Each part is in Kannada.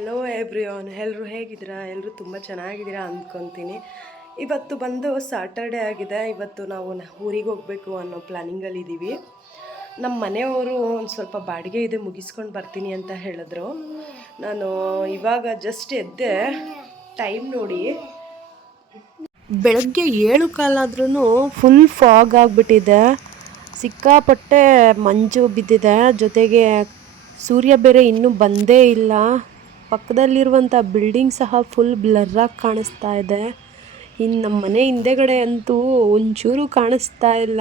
ಹಲೋ ಎವ್ರಿಯಾನ್ ಎಲ್ಲರೂ ಹೇಗಿದ್ದೀರಾ? ಎಲ್ಲರೂ ತುಂಬ ಚೆನ್ನಾಗಿದ್ದೀರಾ ಅಂದ್ಕೊತೀನಿ. ಇವತ್ತು ಬಂದು ಸ್ಯಾಟರ್ಡೇ ಆಗಿದೆ. ಇವತ್ತು ನಾವು ಊರಿಗೆ ಹೋಗಬೇಕು ಅನ್ನೋ ಪ್ಲ್ಯಾನಿಂಗಲ್ಲಿದ್ದೀವಿ ನಮ್ಮ ಮನೆಯವರು ಒಂದು ಸ್ವಲ್ಪ ಬಾಡಿಗೆ ಇದೆ, ಮುಗಿಸ್ಕೊಂಡು ಬರ್ತೀನಿ ಅಂತ ಹೇಳಿದ್ರು. ನಾನು ಇವಾಗ ಜಸ್ಟ್ ಎದ್ದೆ. ಟೈಮ್ ನೋಡಿ. ಬೆಳಗ್ಗೆ ಏಳು ಕಾಲಾದ್ರೂ ಫುಲ್ ಫಾಗ್ ಆಗಿಬಿಟ್ಟಿದೆ. ಸಿಕ್ಕಾಪಟ್ಟೆ ಮಂಜು ಬಿದ್ದಿದೆ. ಜೊತೆಗೆ ಸೂರ್ಯ ಬೇರೆ ಇನ್ನೂ ಬಂದೇ ಇಲ್ಲ. ಪಕ್ಕದಲ್ಲಿರುವಂಥ ಬಿಲ್ಡಿಂಗ್ ಸಹ ಫುಲ್ ಬ್ಲರ್ರಾಗಿ ಕಾಣಿಸ್ತಾ ಇದೆ. ಇನ್ನು ನಮ್ಮ ಮನೆ ಹಿಂದೆಗಡೆ ಅಂತೂ ಒಂಚೂರು ಕಾಣಿಸ್ತಾ ಇಲ್ಲ.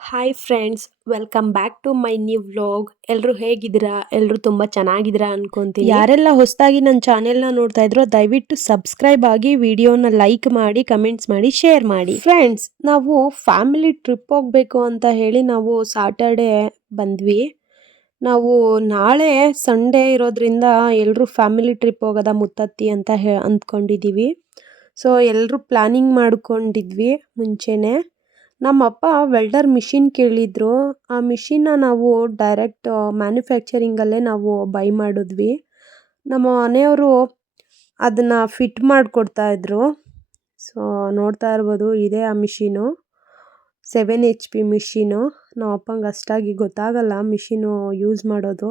Hi friends welcome back to my new vlog ಎಲ್ಲರೂ ಹೇಗಿದ್ದೀರಾ? ಎಲ್ಲರೂ ತುಂಬ ಚೆನ್ನಾಗಿದ್ದೀರಾ ಅನ್ಕೊಂತೀನಿ. ಯಾರೆಲ್ಲ ಹೊಸದಾಗಿ ನನ್ನ ಚಾನೆಲ್ನ ನೋಡ್ತಾ ಇದ್ರೋ, ದಯವಿಟ್ಟು ಸಬ್ಸ್ಕ್ರೈಬ್ ಆಗಿ ವಿಡಿಯೋನ ಲೈಕ್ ಮಾಡಿ ಕಮೆಂಟ್ಸ್ ಮಾಡಿ ಶೇರ್ ಮಾಡಿ. ಫ್ರೆಂಡ್ಸ್ ನಾವು ಫ್ಯಾಮಿಲಿ ಟ್ರಿಪ್ ಹೋಗಬೇಕು ಅಂತ ಹೇಳಿ ನಾವು ಸಾಟರ್ಡೆ ಬಂದ್ವಿ. ನಾವು ನಾಳೆ ಸಂಡೇ ಇರೋದ್ರಿಂದ ಎಲ್ಲರೂ ಫ್ಯಾಮಿಲಿ ಟ್ರಿಪ್ ಹೋಗೋದ ಮುತ್ತತ್ತಿ ಅಂತ ಹೇ ಅಂದ್ಕೊಂಡಿದ್ದೀವಿ ಸೊ ಎಲ್ಲರೂ ಪ್ಲ್ಯಾನಿಂಗ್ ಮಾಡ್ಕೊಂಡಿದ್ವಿ ಮುಂಚೆನೇ. ನಮ್ಮಪ್ಪ ವೆಲ್ಡರ್ ಮಿಷಿನ್ ಕೇಳಿದ್ರು. ಆ ಮಿಷಿನ್ನ ನಾವು ಡೈರೆಕ್ಟ್ ಮ್ಯಾನುಫ್ಯಾಕ್ಚರಿಂಗಲ್ಲೇ ನಾವು ಬೈ ಮಾಡಿದ್ವಿ. ನಮ್ಮ ಮನೆಯವರು ಅದನ್ನು ಫಿಟ್ ಮಾಡಿಕೊಡ್ತಾ ಇದ್ರು. ಸೊ ನೋಡ್ತಾ ಇರ್ಬೋದು, ಇದೇ ಆ machine seven H P machine ನಮ್ಮ ಅಪ್ಪಂಗೆ ಅಷ್ಟಾಗಿ ಗೊತ್ತಾಗಲ್ಲ ಮಿಷಿನು ಯೂಸ್ ಮಾಡೋದು.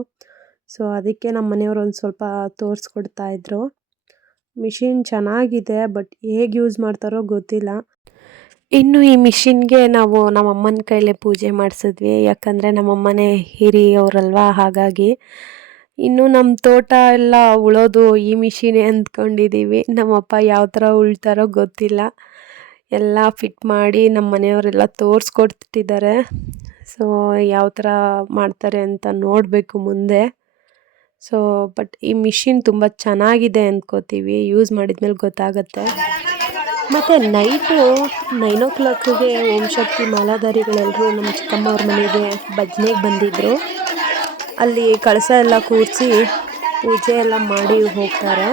ಸೊ ಅದಕ್ಕೆ ನಮ್ಮ ಮನೆಯವ್ರು ಒಂದು ಸ್ವಲ್ಪ ತೋರಿಸ್ಕೊಡ್ತಾ ಇದ್ರು. ಮಿಷಿನ್ ಚೆನ್ನಾಗಿದೆ, ಬಟ್ ಹೇಗೆ ಯೂಸ್ ಮಾಡ್ತಾರೋ ಗೊತ್ತಿಲ್ಲ. ಇನ್ನು ಈ ಮಿಷಿನ್ಗೆ ನಾವು ನಮ್ಮ ಅಮ್ಮನ ಕೈಲೇ ಪೂಜೆ ಮಾಡಿಸಿದ್ವಿ, ಯಾಕಂದರೆ ನಮ್ಮಮ್ಮನೇ ಹಿರಿಯವರಲ್ವಾ ಹಾಗಾಗಿ. ಇನ್ನು ನಮ್ಮ ತೋಟ ಎಲ್ಲ ಉಳೋದು ಈ ಮಿಷಿನೇ ಅಂದ್ಕೊಂಡಿದ್ದೀವಿ ನಮ್ಮಪ್ಪ ಯಾವ ಥರ ಉಳ್ತಾರೋ ಗೊತ್ತಿಲ್ಲ. ಎಲ್ಲ ಫಿಟ್ ಮಾಡಿ ನಮ್ಮ ಮನೆಯವರೆಲ್ಲ ತೋರಿಸ್ಕೊಡ್ತಿದ್ದಾರೆ. ಸೊ ಯಾವ ಥರ ಮಾಡ್ತಾರೆ ಅಂತ ನೋಡಬೇಕು ಮುಂದೆ. ಸೊ ಬಟ್ ಈ ಮಿಷಿನ್ ತುಂಬ ಚೆನ್ನಾಗಿದೆ ಅಂದ್ಕೋತೀವಿ ಯೂಸ್ ಮಾಡಿದ್ಮೇಲೆ ಗೊತ್ತಾಗತ್ತೆ. ಮತ್ತು ನೈಟು ನೈನ್ ಓ ಕ್ಲಾಕಿಗೆ ಓಂ ಶಕ್ತಿ ಮಾಲಾಧಾರಿಗಳೆಲ್ಲರೂ ನಮ್ಮ ಚಿಕ್ಕಮ್ಮವ್ರ ಮನೆಗೆ ಭಜನೆಗೆ ಬಂದಿದ್ದರು ಅಲ್ಲಿ ಕಳಸ ಎಲ್ಲ ಕೂರಿಸಿ ಪೂಜೆ ಎಲ್ಲ ಮಾಡಿ ಹೋಗ್ತಾರೆ.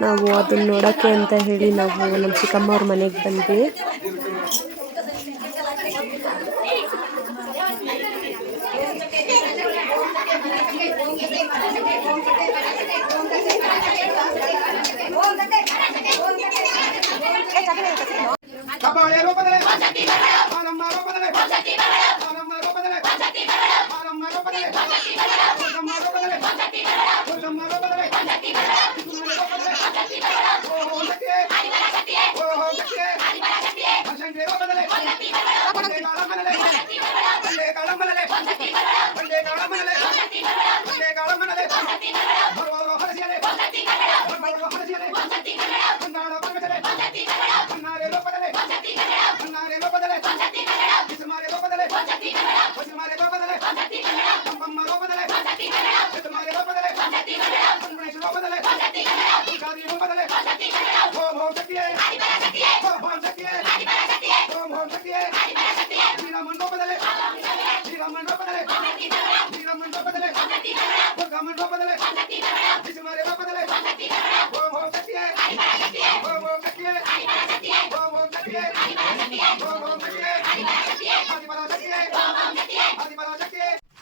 ನಾವು ಅದನ್ನ ನೋಡೋಕ್ಕೆ ಅಂತ ಹೇಳಿ ನಾವು ನಮ್ಮ ಚಿಕ್ಕಮ್ಮವ್ರ ಮನೆಗೆ ಬಂದ್ವಿ. Oh,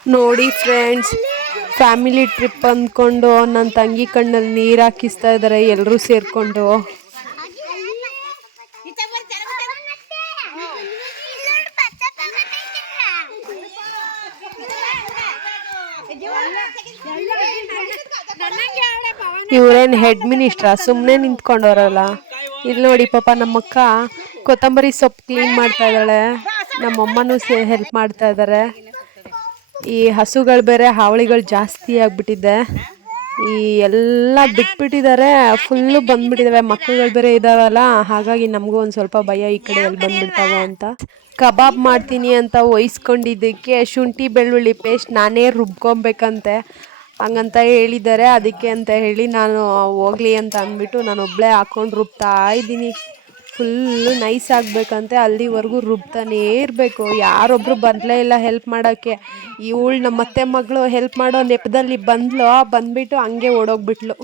ನೋಡಿ ಫ್ರೆಂಡ್ಸ್ ಫ್ಯಾಮಿಲಿ ಟ್ರಿಪ್ ಅಂದ್ಕೊಂಡು ನನ್ನ ತಂಗಿ ಕಣ್ಣಲ್ಲಿ ನೀರು ಹಾಕಿಸ್ತಾ ಇದ್ದಾರೆ ಎಲ್ಲರೂ ಸೇರಿಕೊಂಡು. ಇವ್ರೇನು ಹೆಡ್ ಮಿನಿಸ್ಟ್ರ ಸುಮ್ಮನೆ ನಿಂತ್ಕೊಂಡವ್ರಲ್ಲ. ಇಲ್ಲಿ ನೋಡಿ ಪಾಪ ನಮ್ಮಕ್ಕ ಕೊತ್ತಂಬರಿ ಸೊಪ್ಪು ಕ್ಲೀನ್ ಮಾಡ್ತಾ ಇದ್ದಾಳೆ. ನಮ್ಮಮ್ಮನೂ ಸೇ ಹೆಲ್ಪ್ ಮಾಡ್ತಾ ಇದ್ದಾರೆ ಈ ಹಸುಗಳು ಬೇರೆ, ಹಾವಳಿಗಳು ಜಾಸ್ತಿ ಆಗ್ಬಿಟ್ಟಿದೆ. ಈ ಎಲ್ಲ ಬಿಟ್ಬಿಟ್ಟಿದ್ದಾರೆ ಫುಲ್ಲು ಬಂದ್ಬಿಟ್ಟಿದ್ದಾವೆ ಮಕ್ಕಳುಗಳು ಬೇರೆ ಇದ್ದಾವಲ್ಲ ಹಾಗಾಗಿ ನಮಗೂ ಒಂದು ಸ್ವಲ್ಪ ಭಯ ಈ ಕಡೆ ಎಲ್ಲಿ ಬಂದ್ಬಿಡ್ತಾವ ಅಂತ. ಕಬಾಬ್ ಮಾಡ್ತೀನಿ ಅಂತ ವಹಿಸ್ಕೊಂಡಿದ್ದಕ್ಕೆ ಶುಂಠಿ, ಬೆಳ್ಳುಳ್ಳಿ ಪೇಸ್ಟ್ ನಾನೇ ರುಬ್ಕೊಬೇಕಂತೆ. ಹಂಗಂತ ಹೇಳಿದ್ದಾರೆ ಅದಕ್ಕೆ ಅಂತ ಹೇಳಿ ನಾನು ಹೋಗ್ಲಿ ಅಂತ ಅಂದ್ಬಿಟ್ಟು ನಾನು ಒಬ್ಬಳೇ ಹಾಕೊಂಡು ರುಬ್ತಾ ಇದ್ದೀನಿ ಫುಲ್ಲು ನೈಸ್ ಆಗಬೇಕಂತೆ ಅಲ್ಲಿವರೆಗೂ ರುಬ್ತಾನೇ ಇರಬೇಕು ಯಾರೊಬ್ಬರು ಬರಲೇ ಇಲ್ಲ ಹೆಲ್ಪ್ ಮಾಡೋಕ್ಕೆ ಇವಳು ನಮ್ಮ ಅತ್ತೆ ಮಗಳು ಹೆಲ್ಪ್ ಮಾಡೋ ನೆಪದಲ್ಲಿ ಬಂದ್ಲು ಬಂದ್ಬಿಟ್ಟು ಹಂಗೆ ಓಡೋಗ್ಬಿಟ್ಲು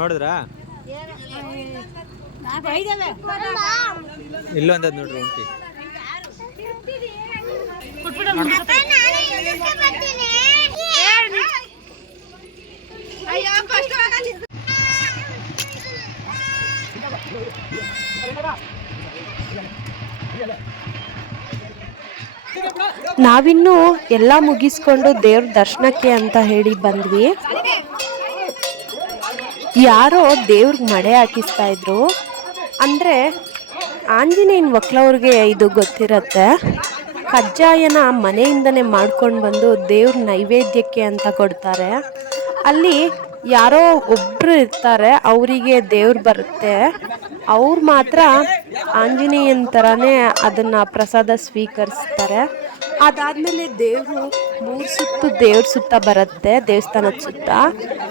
ನೋಡಿದ್ರಾ? ಇಲ್ಲೊಂದ್ ನೋಡ್ರಿ ಉಂಟಿ ನಾವಿನ್ನು ಎಲ್ಲ ಮುಗಿಸ್ಕೊಂಡು ದೇವ್ರ ದರ್ಶನಕ್ಕೆ ಅಂತ ಹೇಳಿ ಬಂದ್ವಿ. ಯಾರೋ ದೇವ್ರಿಗೆ ಮಡೆ ಹಾಕಿಸ್ತಾ ಇದ್ರು. ಅಂದರೆ ಆಂಜನೇಯನ ಒಕ್ಲವ್ರಿಗೆ ಇದು ಗೊತ್ತಿರತ್ತೆ. ಕಜ್ಜಾಯನ ಮನೆಯಿಂದನೇ ಮಾಡ್ಕೊಂಡು ಬಂದು ದೇವ್ರ ನೈವೇದ್ಯಕ್ಕೆ ಅಂತ ಕೊಡ್ತಾರೆ. ಅಲ್ಲಿ ಯಾರೋ ಒಬ್ಬರು ಇರ್ತಾರೆ, ಅವರಿಗೆ ದೇವ್ರು ಬರುತ್ತೆ. ಅವ್ರು ಮಾತ್ರ ಆಂಜನೇಯನ ಥರನೇ ಅದನ್ನು ಪ್ರಸಾದ ಸ್ವೀಕರಿಸ್ತಾರೆ. ಅದಾದಮೇಲೆ ದೇವರು ಮೂರು ಸುತ್ತು ದೇವ್ರ ಸುತ್ತ ಬರುತ್ತೆ, ದೇವಸ್ಥಾನದ ಸುತ್ತ.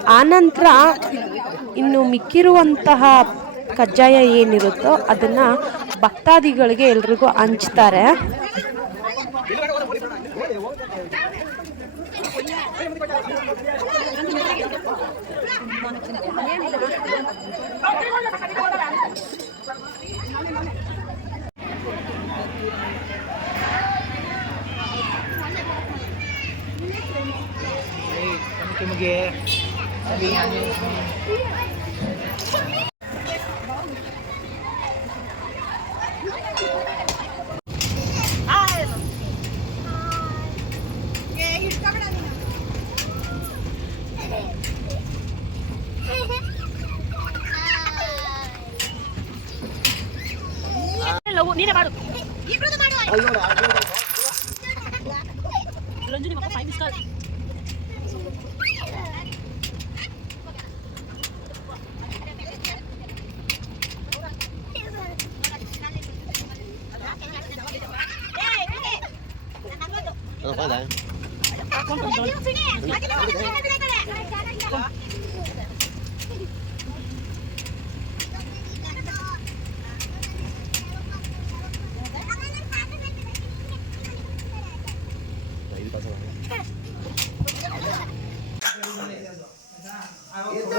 ಆನಂತರ ಇನ್ನು ಮಿಕ್ಕಿರುವಂತಹ ಕಜ್ಜಾಯ ಏನಿರುತ್ತೋ ಅದನ್ನು ಭಕ್ತಾದಿಗಳಿಗೆ ಎಲ್ರಿಗೂ ಹಂಚ್ತಾರೆ. ನಿಮಗೆ ಬೆಳಗ್ಗೆಯಿಂದ ¡Ah, no!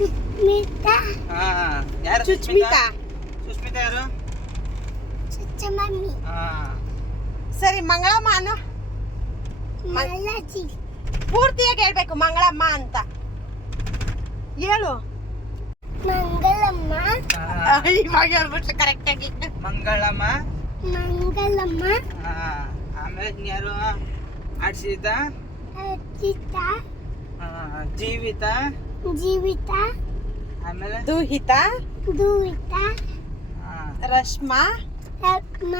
ಸುಸ್ಮಿತಾ? ಹಾ ಯಾರು ಸುಸ್ಮಿತಾ? ಸುಸ್ಮಿತಾ. ಯಾರು? ಚುಚ್ಚ ಮಮ್ಮಿ ಹಾ. ಸರಿ ಮಂಗಳಮ್ಮ ಅನ್ನು. ಪೂರ್ತಿಯಾಗಿ ಹೇಳ್ಬೇಕು ಮಂಗಳಮ್ಮ ಅಂತ. ಹೇಳು. ಮಂಗಳಮ್ಮ. ಇವಾಗ ಹೇಳ್ಬಿಟ್ರೆ ಕರೆಕ್ಟ್ ಆಗಿ ಮಂಗಳಮ್ಮ. ಮಂಗಳಮ್ಮ ಆಮೇಲೆ ಯಾರು? ಆಡ್ಸಿದ ಅರ್ಚಿತ. ಜೀವಿತ? ಜೀವಿತ हाँ, ಆಮೇಲೆ ದೂಹಿತ ದೂಹಿತ ಹಾ ರಶ್ಮಾ ರತ್ಮ